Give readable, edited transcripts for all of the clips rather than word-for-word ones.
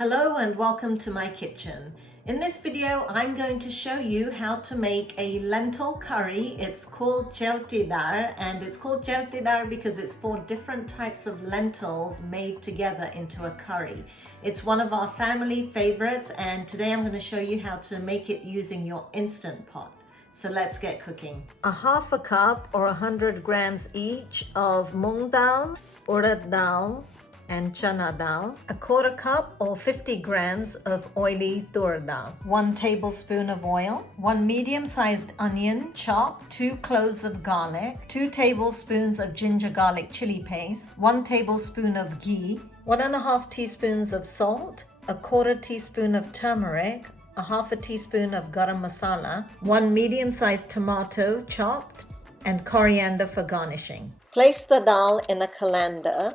Hello and welcome to my kitchen. In this video, I'm going to show you how to make a lentil curry. It's called Chevti Dal, and it's called Chevti Dal because it's 4 different types of lentils made together into a curry. It's one of our family favorites, and today I'm going to show you how to make it using your Instant Pot. So let's get cooking. A half a cup or 100 grams each of Moong Dal, Urad Dal, and Chana Dal, a quarter cup or 50 grams of oily Toor Dal, 1 tablespoon of oil, 1 medium-sized onion chopped, 2 cloves of garlic, 2 tablespoons of ginger garlic chili paste, 1 tablespoon of ghee, 1.5 teaspoons of salt, a quarter teaspoon of turmeric, a half a teaspoon of garam masala, 1 medium-sized tomato chopped, and coriander for garnishing. Place the dal in a colander.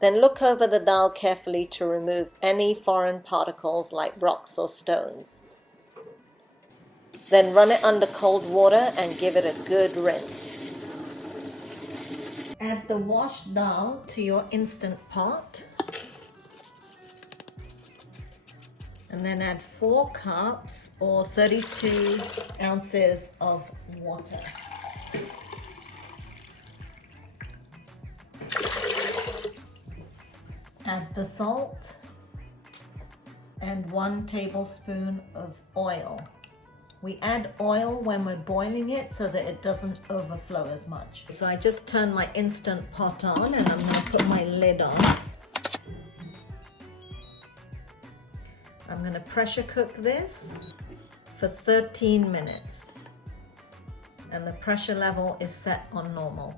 Then look over the dal carefully to remove any foreign particles like rocks or stones. Then run it under cold water and give it a good rinse. Add the washed dal to your Instant Pot. And then add 4 cups or 32 ounces of water. Add the salt and 1 tablespoon of oil. We add oil when we're boiling it so that it doesn't overflow as much. So I just turned my Instant Pot on and I'm going to put my lid on. I'm going to pressure cook this for 13 minutes. And the pressure level is set on normal.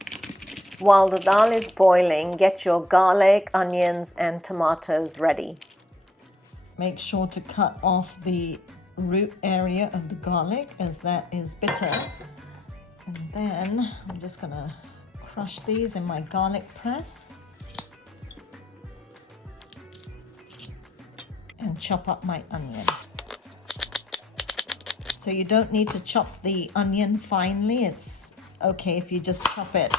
While the dal is boiling, get your garlic, onions, and tomatoes ready. Make sure to cut off the root area of the garlic as that is bitter. And then I'm just going to crush these in my garlic press. And chop up my onion. So you don't need to chop the onion finely. It's okay if you just chop it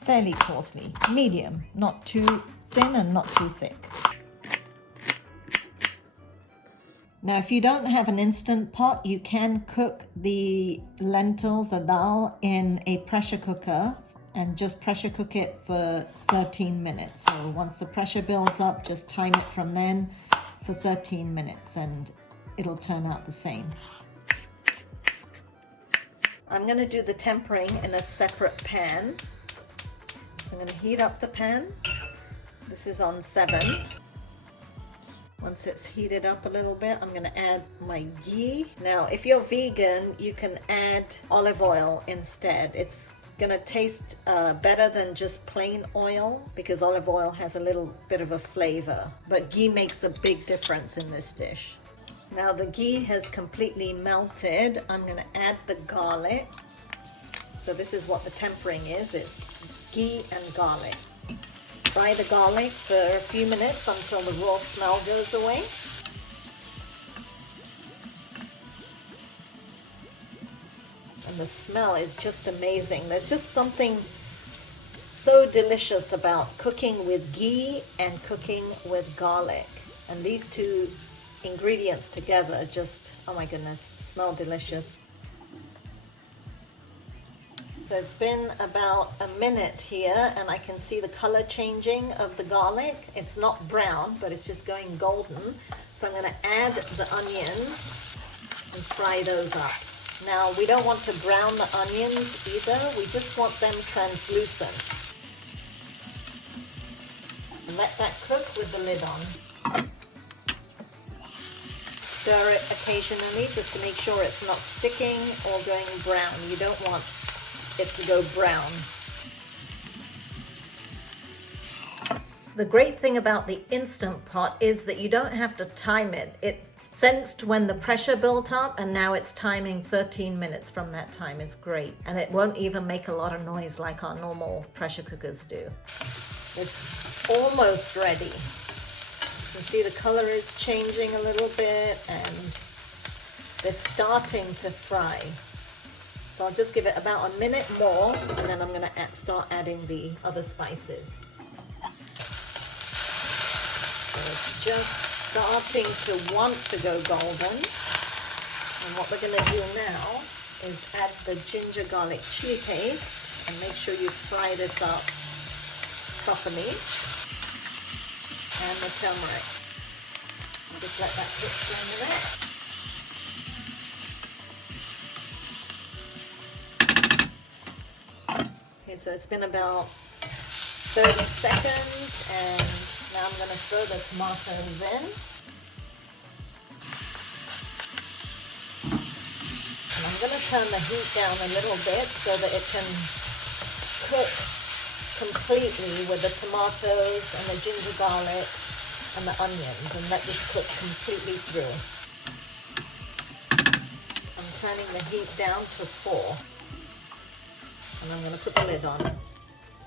fairly coarsely, medium, not too thin and not too thick. Now, if you don't have an Instant Pot, you can cook the lentils, the dal, in a pressure cooker and just pressure cook it for 13 minutes. So once the pressure builds up, just time it from then for 13 minutes and it'll turn out the same. I'm going to do the tempering in a separate pan. I'm going to heat up the pan. This is on 7. Once it's heated up a little bit, I'm going to add my ghee. Now, if you're vegan, you can add olive oil instead. It's going to taste better than just plain oil because olive oil has a little bit of a flavor. But ghee makes a big difference in this dish. Now the ghee has completely melted. I'm going to add the garlic. So this is what the tempering is. It's ghee and garlic. Fry the garlic for a few minutes until the raw smell goes away. And the smell is just amazing. There's just something so delicious about cooking with ghee and cooking with garlic. And these 2 ingredients together just, oh my goodness, smell delicious. So it's been about a minute here and I can see the color changing of the garlic. It's not brown, but it's just going golden. So I'm going to add the onions and fry those up. Now we don't want to brown the onions either. We just want them translucent. And let that cook with the lid on. Stir it occasionally just to make sure it's not sticking or going brown. You don't want it to go brown. The great thing about the Instant Pot is that you don't have to time it. It sensed when the pressure built up and now it's timing 13 minutes from that time. It's great. And it won't even make a lot of noise like our normal pressure cookers do. It's almost ready. You can see the color is changing a little bit and they're starting to fry. So I'll just give it about a minute more and then I'm going to start adding the other spices. So it's just starting to want to go golden. And what we're going to do now is add the ginger garlic chili paste and make sure you fry this up properly. And the turmeric. Just let that cook for a minute. Okay, so it's been about 30 seconds, and now I'm going to throw the tomatoes in. And I'm going to turn the heat down a little bit so that it can cook completely with the tomatoes and the ginger garlic and the onions, and let this cook completely through. I'm turning the heat down to 4. And I'm going to put the lid on.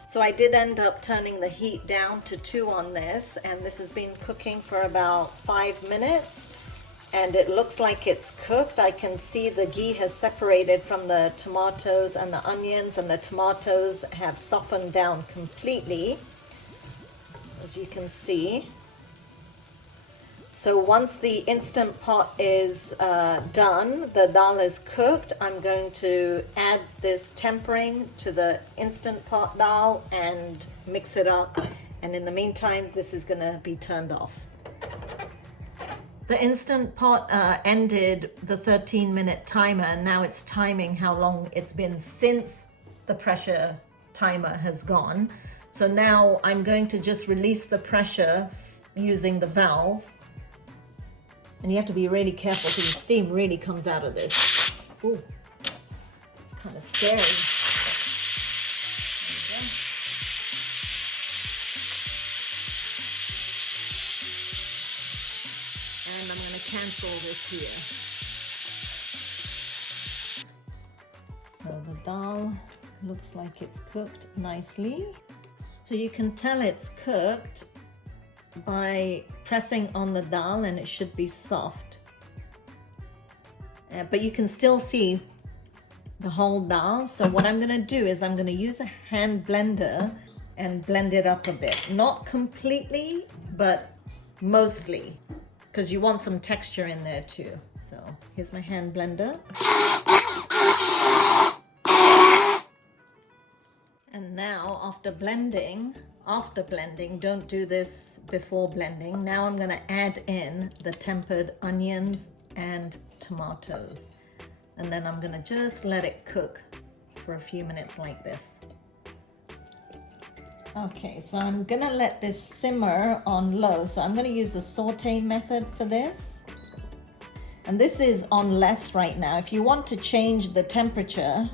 So I did end up turning the heat down to 2 on this, and this has been cooking for about 5 minutes, and it looks like it's cooked. I can see the ghee has separated from the tomatoes and the onions, and the tomatoes have softened down completely, as you can see. So once the Instant Pot is done, the dal is cooked, I'm going to add this tempering to the Instant Pot dal and mix it up. And in the meantime, this is going to be turned off. The Instant Pot ended the 13-minute timer, and now it's timing how long it's been since the pressure timer has gone. So now I'm going to just release the pressure using the valve. And you have to be really careful because the steam really comes out of this. Ooh, it's kind of scary. And I'm going to cancel this here. So the dal looks like it's cooked nicely. So you can tell it's cooked by pressing on the dal, and it should be soft. But you can still see the whole dal. So what I'm going to do is I'm going to use a hand blender and blend it up a bit. Not completely, but mostly, because you want some texture in there too. So here's my hand blender. And now after blending, don't do this before blending. Now I'm going to add in the tempered onions and tomatoes. And then I'm going to just let it cook for a few minutes like this. Okay, so I'm going to let this simmer on low. So I'm going to use the saute method for this. And this is on less right now. If you want to change the temperature,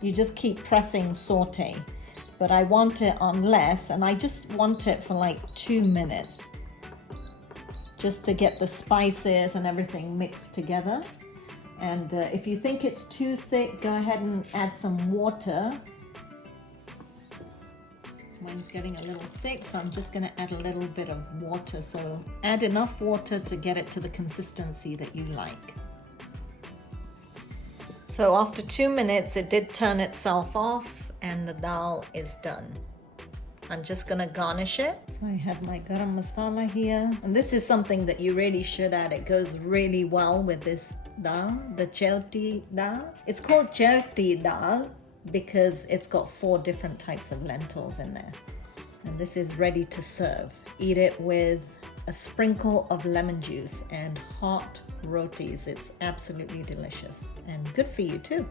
you just keep pressing saute. But I want it on less, and I just want it for like 2 minutes. Just to get the spices and everything mixed together. And if you think it's too thick, go ahead and add some water. Mine's getting a little thick, so I'm just going to add a little bit of water. So add enough water to get it to the consistency that you like. So after 2 minutes, it did turn itself off, and the dal is done. I'm just going to garnish it. So I have my garam masala here. And this is something that you really should add. It goes really well with this dal, the Chevti Dal. It's called Chevti Dal because it's got 4 different types of lentils in there. And this is ready to serve. Eat it with a sprinkle of lemon juice and hot rotis. It's absolutely delicious and good for you too.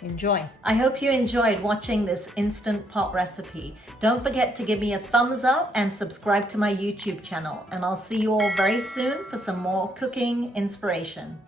Enjoy. I hope you enjoyed watching this Instant Pot recipe. Don't forget to give me a thumbs up and subscribe to my YouTube channel. And I'll see you all very soon for some more cooking inspiration.